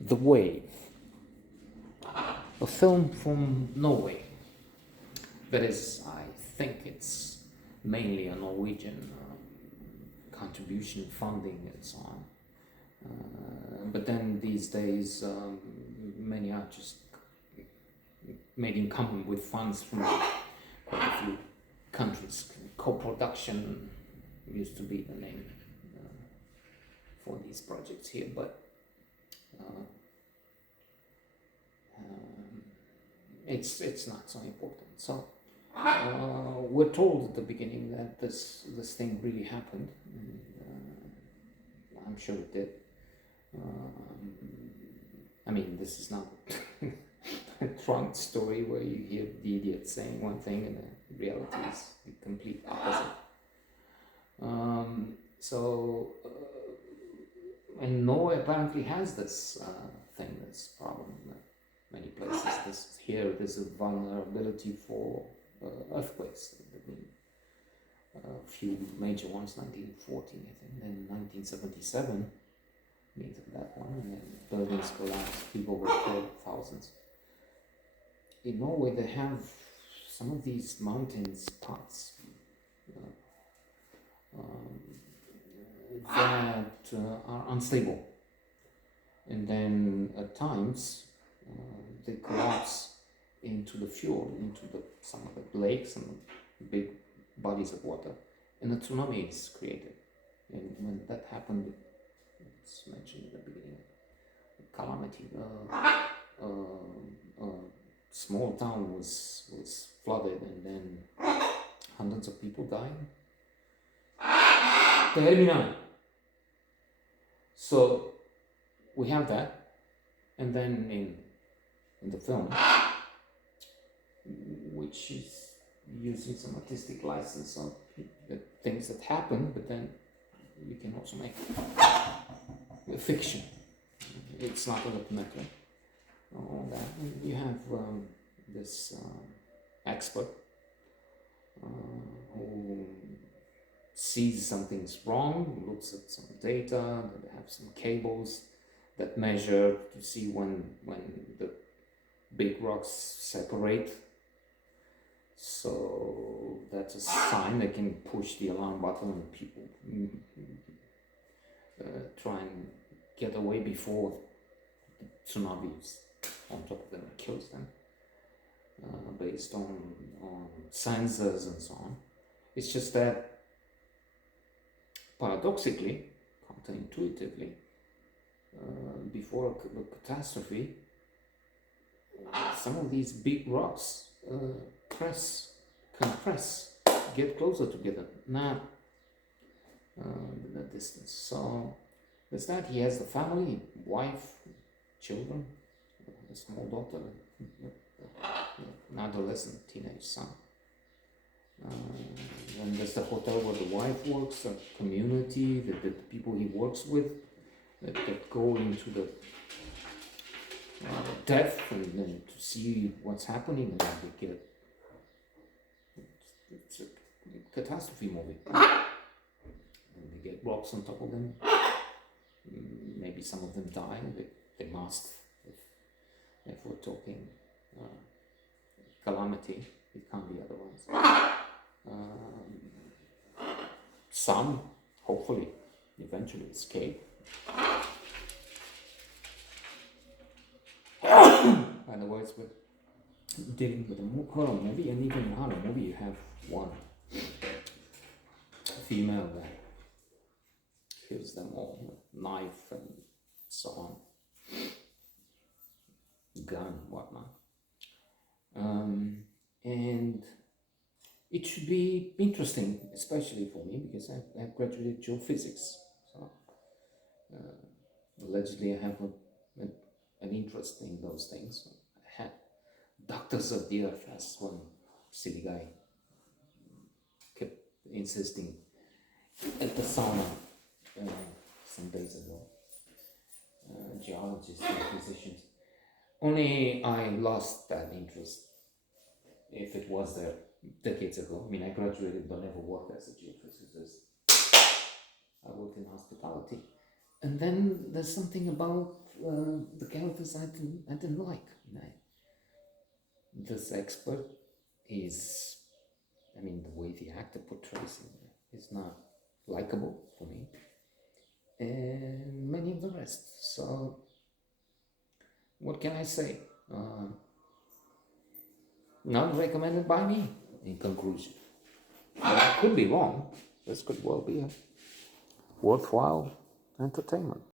The Wave, a film from Norway. That is, I think it's mainly a Norwegian contribution, funding, and so on. But then these days, many are just making common with funds from quite a few countries. Co-production used to be the name for these projects here, but it's not so important. So we're told at the beginning that this thing really happened. And, I'm sure it did. I mean, this is not a trunk story where you hear the idiot saying one thing and the reality is the complete opposite. And Norway apparently has this thing, this problem. Many places, there's a vulnerability for earthquakes. There have been a few major ones, 1914, I think, then 1977. Means that one, and then buildings collapsed, people were killed, thousands. In Norway, they have some of these mountain spots that are unstable, and then at times they collapse into the fjord, into some of the lakes and big bodies of water, and a tsunami is created. And when that happened, it's mentioned in the beginning, calamity. A small town was flooded, and then hundreds of people died. Terminal. So we have that, and then in the film, which is using some artistic license on the things that happen, but then you can also make fiction. It's not a documentary. All that. And you have this expert who sees something's wrong, looks at some data, they have some cables that measure to see when the big rocks separate. So that's a sign that can push the alarm button and people try and get away before the tsunamis on top of them and kills them, based on sensors and so on. It's just that paradoxically, counterintuitively, before a catastrophe, some of these big rocks compress, get closer together, not the distance. So there's that. He has the family, wife, children, a small daughter, an adolescent, teenage son. And there's the hotel where the wife works, the community, the people he works with that go into the death and then to see what's happening, and then they get it's a catastrophe movie. And they get rocks on top of them. Maybe some of them die. They must. If we're talking calamity, it can't be otherwise. Some, hopefully, eventually escape. In other words, with dealing with a horror movie, and even in a horror movie, you have one female that kills them all with knife and so on, gun, whatnot. And it should be interesting, especially for me, because I graduated geophysics. So allegedly I have an interest in those things. I had Doctors of the Earth as one silly guy kept insisting at the sauna some days ago. Geologists and physicians. Only I lost that interest, if it was there decades ago. I mean, I graduated but never worked as a geophysicist. I worked in hospitality. And then there's something about the characters I didn't like. This expert is, I mean, the way the actor portrays him is not likable for me, and many of the rest. So, what can I say? Not recommended by me, in conclusion. But I could be wrong. This could well be a worthwhile entertainment.